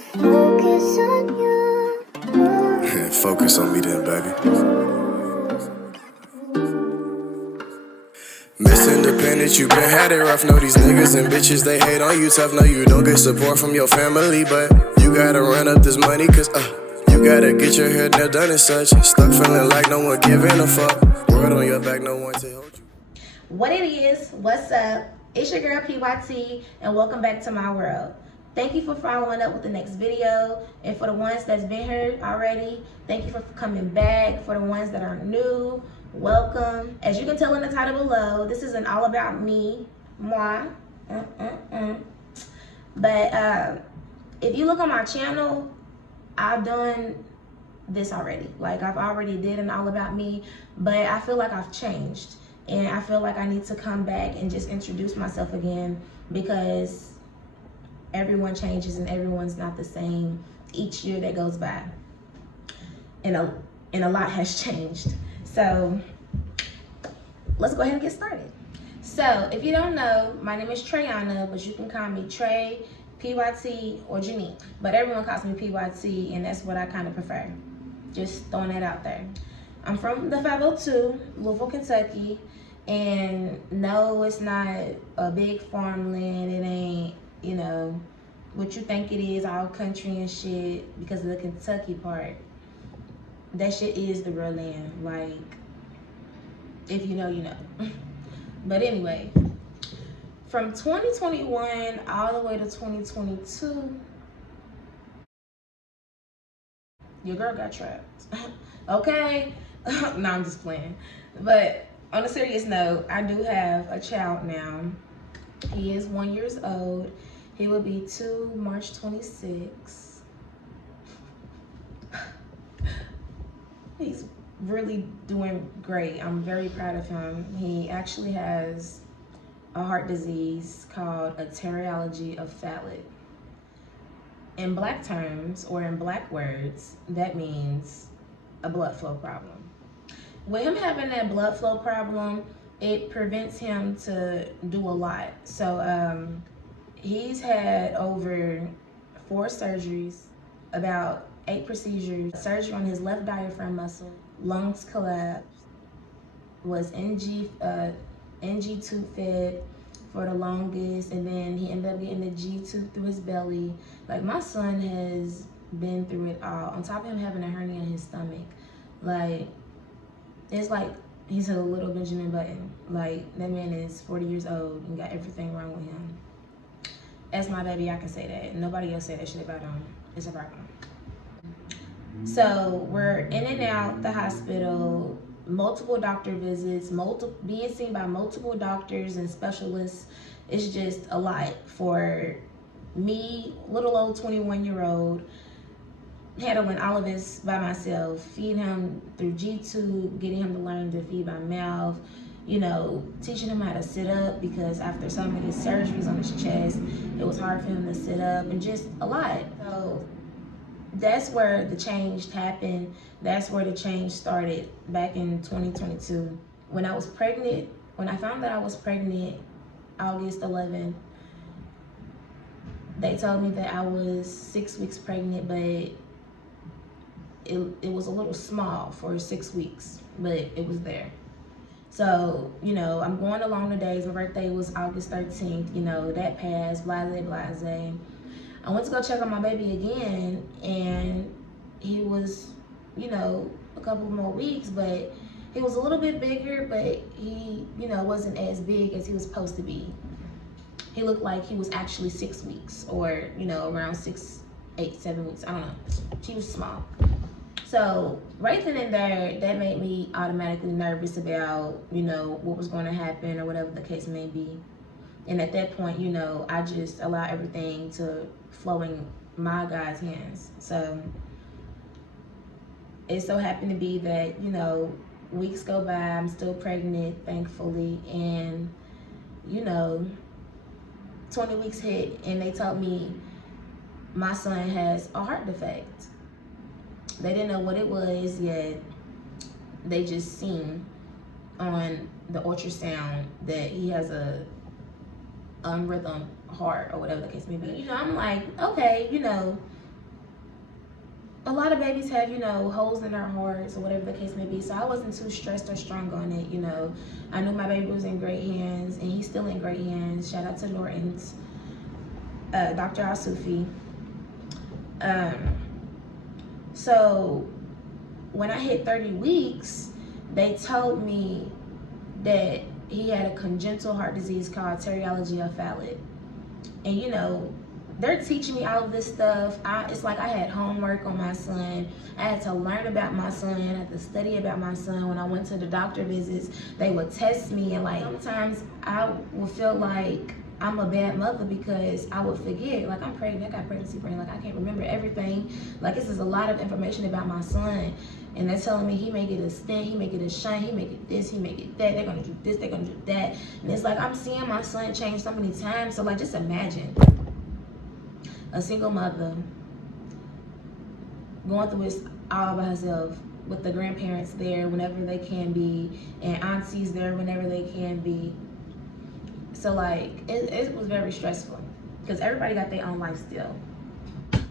focus on you. Focus on me then, baby. Miss Independent, you been had it rough. Know these niggas and bitches, they hate on you tough. Know you don't get support from your family, but you gotta run up this money, cause you gotta get your hair nail done and such. Stuck feeling like no one giving a fuck. Word on your back, no one to hold you. What it is, what's up? It's your girl PYT, and welcome back to my world. Thank you for following up with the next video, and for the ones that's been here already, thank you for coming back. For the ones that are new, welcome. As you can tell in the title below, this isn't all about me, moi. But if you look on my channel, I've done this already. Like, I've already did an all about me, but I feel like I've changed. And I feel like I need to come back and just introduce myself again, because everyone changes and everyone's not the same each year that goes by. And a lot has changed. So let's go ahead and get started. So if you don't know, my name is Treyana, but you can call me Trey, PYT, or Janine. But everyone calls me PYT, and that's what I kind of prefer. Just throwing that out there. I'm from the 502, Louisville, Kentucky. And no, it's not a big farmland. It ain't, you know, what you think it is, all country and shit, because of the Kentucky part. That shit is the real land. Like, if you know, you know. But anyway, from 2021 all the way to 2022, your girl got trapped. Okay? No, I'm just playing. But on a serious note, I do have a child now. He is 1 year old. He will be 2 March 26. He's really doing great. I'm very proud of him. He actually has a heart disease called a teriology of phallic. In black terms, or in black words, that means a blood flow problem. With him having that blood flow problem, it prevents him to do a lot. So he's had over 4 surgeries, about 8 procedures, surgery on his left diaphragm muscle, lungs collapsed, was NG tube fed for the longest, and then he ended up getting the G tube through his belly. Like, my son has been through it all, on top of him having a hernia in his stomach. Like, it's like he's a little Benjamin Button. Like, that man is 40 years old and got everything wrong with him. As my baby, I can say that. Nobody else say that shit about him. It's a problem. So we're in and out the hospital, multiple doctor visits, being seen by multiple doctors and specialists. It's just a lot for me, little old 21-year-old, handling all of this by myself, feeding him through G-tube, getting him to learn to feed by mouth, you know, teaching him how to sit up, because after so many surgeries on his chest, it was hard for him to sit up, and just a lot. So that's where the change happened. That's where the change started back in 2022. When I was pregnant, when I found that I was pregnant, August 11th, they told me that I was 6 weeks pregnant, but it was a little small for 6 weeks, but it was there. So, you know, I'm going along the days. My birthday was August 13th, you know, that passed, blase, blase. I went to go check on my baby again, and he was, you know, a couple more weeks, but he was a little bit bigger, but he, you know, wasn't as big as he was supposed to be. He looked like he was actually 6 weeks, or, you know, around 6, 8, 7 weeks. I don't know. He was small. So right then and there, that made me automatically nervous about, you know, what was going to happen, or whatever the case may be. And at that point, you know, I just allow everything to flow in my God's hands. So it so happened to be that, you know, weeks go by, I'm still pregnant, thankfully, and, you know, 20 weeks hit, and they told me my son has a heart defect. They didn't know what it was yet. They just seen on the ultrasound that he has a unrhythm heart, or whatever the case may be. You know, I'm like, okay, you know, a lot of babies have, you know, holes in their hearts or whatever the case may be. So I wasn't too stressed or strong on it, you know. I knew my baby was in great hands, and he's still in great hands. Shout out to Norton's, Dr. Al-Sufi. So when I hit 30 weeks, they told me that he had a congenital heart disease called teriologia phallic. And you know, they're teaching me all of this stuff. It's like I had homework on my son. I had to learn about my son. I had to study about my son. When I went to the doctor visits, they would test me, and like sometimes I would feel like I'm a bad mother because I would forget. Like, I'm pregnant, I got pregnancy brain. Like, I can't remember everything. Like, this is a lot of information about my son. And they're telling me he may get a stent, he may get a shunt, he may get this, he may get that. They're gonna do this, they're gonna do that. And it's like I'm seeing my son change so many times. So like, just imagine a single mother going through this all by herself with the grandparents there whenever they can be, and aunties there whenever they can be. So like, it was very stressful because everybody got their own life still.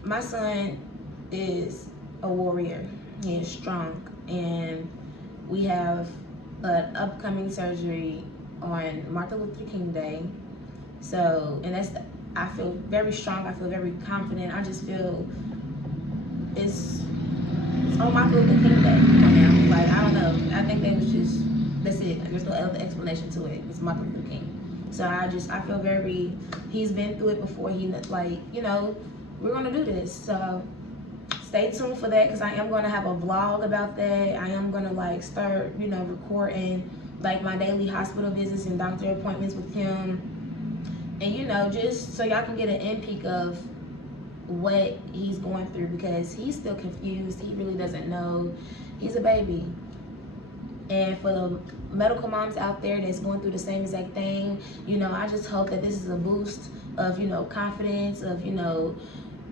My son is a warrior. He is strong, and we have an upcoming surgery on Martin Luther King Day. So, and I feel very strong. I feel very confident. I just feel it's on Martin Luther King Day. Come on now. Like, I don't know. I think that's it. There's no other explanation to it. It's Martin Luther King. So I feel very, he's been through it before. He, like, you know, we're gonna do this. So stay tuned for that, because I am gonna have a vlog about that. I am gonna like start, you know, recording like my daily hospital visits and doctor appointments with him. And you know, just so y'all can get an in peek of what he's going through, because he's still confused. He really doesn't know. He's a baby. And for the medical moms out there that's going through the same exact thing, you know, I just hope that this is a boost of, you know, confidence, of, you know,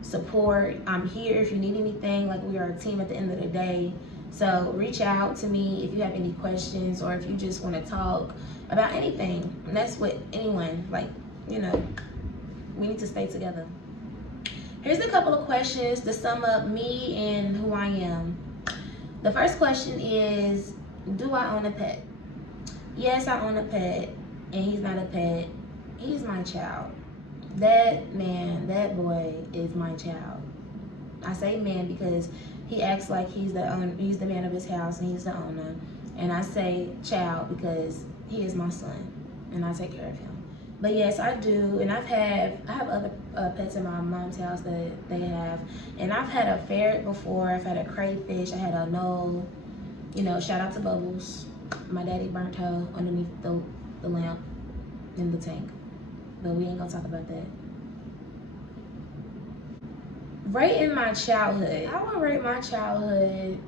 support. I'm here if you need anything. Like, we are a team at the end of the day. So reach out to me if you have any questions, or if you just want to talk about anything. And that's what anyone, like, you know, we need to stay together. Here's a couple of questions to sum up me and who I am. The first question is, do I own a pet? Yes, I own a pet, and he's not a pet. He's my child. That man, that boy is my child. I say man because he acts like he's the owner, he's the man of his house, and he's the owner. And I say child because he is my son, and I take care of him. But yes, I do, and I have other pets in my mom's house that they have, and I've had a ferret before. I've had a crayfish. I had a knoll. You know, shout out to Bubbles. My daddy burnt her underneath the lamp in the tank, but we ain't gonna talk about that. Rating my childhood, I would rate my childhood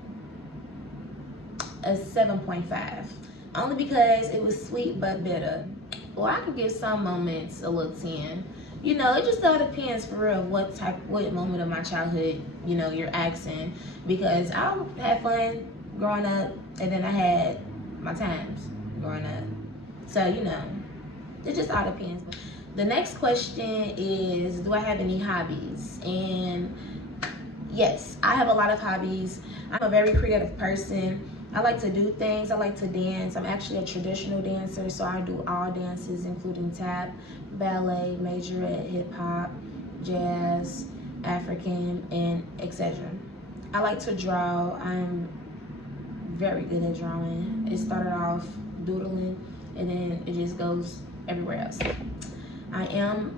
a 7.5, only because it was sweet but bitter. Or I could give some moments a little 10. You know, it just all depends for real what moment of my childhood, you know, you're asking. Because I had fun growing up, and then I had my times growing up. So, you know, it just all depends. The next question is, do I have any hobbies? And yes, I have a lot of hobbies. I'm a very creative person. I like to do things. I like to dance. I'm actually a traditional dancer, so I do all dances, including tap, ballet, majorette, hip hop, jazz, African, and etc. I like to draw. I'm very good at drawing. It started off doodling, and then it just goes everywhere else. I am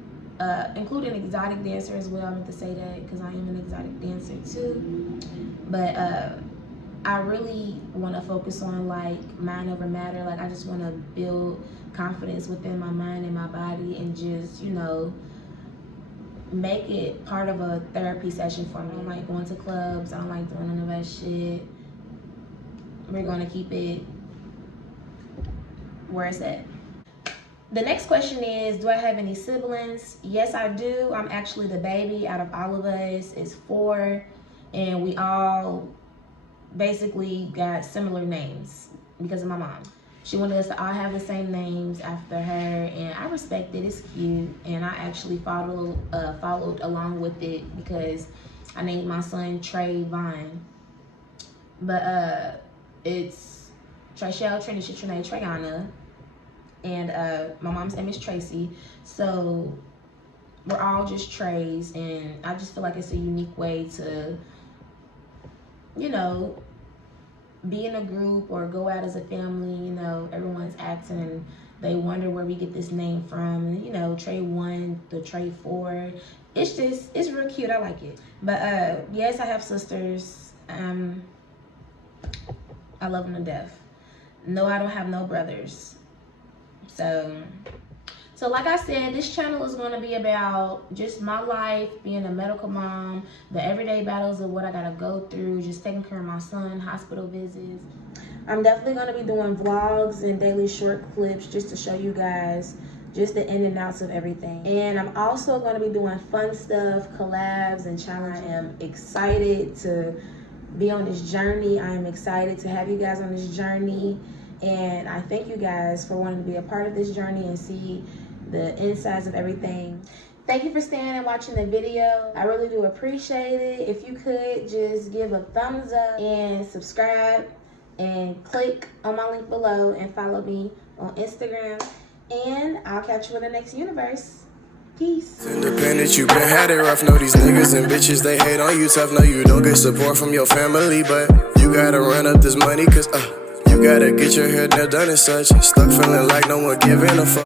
including exotic dancer as well. I meant to say that because I am an exotic dancer too. But I really want to focus on like mind over matter. Like, I just want to build confidence within my mind and my body, and just, you know, make it part of a therapy session for me. I don't like going to clubs. I don't like doing none of that shit. We're gonna keep it where it's at. The next question is, do I have any siblings? Yes, I do. I'm actually the baby out of all of us. It's 4, and we all basically got similar names because of my mom. She wanted us to all have the same names after her, and I respect it. It's cute, and I actually followed along with it because I named my son Trayvon. But it's Trishelle, Trinity, Trinae, Trayana, and my mom's name is Tracy. So we're all just Trays, and I just feel like it's a unique way to, you know, be in a group or go out as a family. You know, everyone's acting and they wonder where we get this name from. And, you know, Trey 1, the Trey 4. It's just, it's real cute. I like it. But yes, I have sisters. I love them to death. No, I don't have no brothers. So like I said, this channel is going to be about just my life, being a medical mom, the everyday battles of what I got to go through, just taking care of my son, hospital visits. I'm definitely going to be doing vlogs and daily short clips just to show you guys just the in and outs of everything. And I'm also going to be doing fun stuff, collabs, and challenges. I am excited to be on this journey. I am excited to have you guys on this journey. And I thank you guys for wanting to be a part of this journey and see the insides of everything. Thank you for staying and watching the video. I really do appreciate it. If you could just give a thumbs up and subscribe and click on my link below and follow me on Instagram. And I'll catch you in the next universe. Peace. Independent, you been had it rough. Know these niggas and bitches, they hate on you tough. Know you don't get support from your family, but you gotta run up this money, cause you gotta get your hair done and such. Stuck feeling like no one giving a fuck.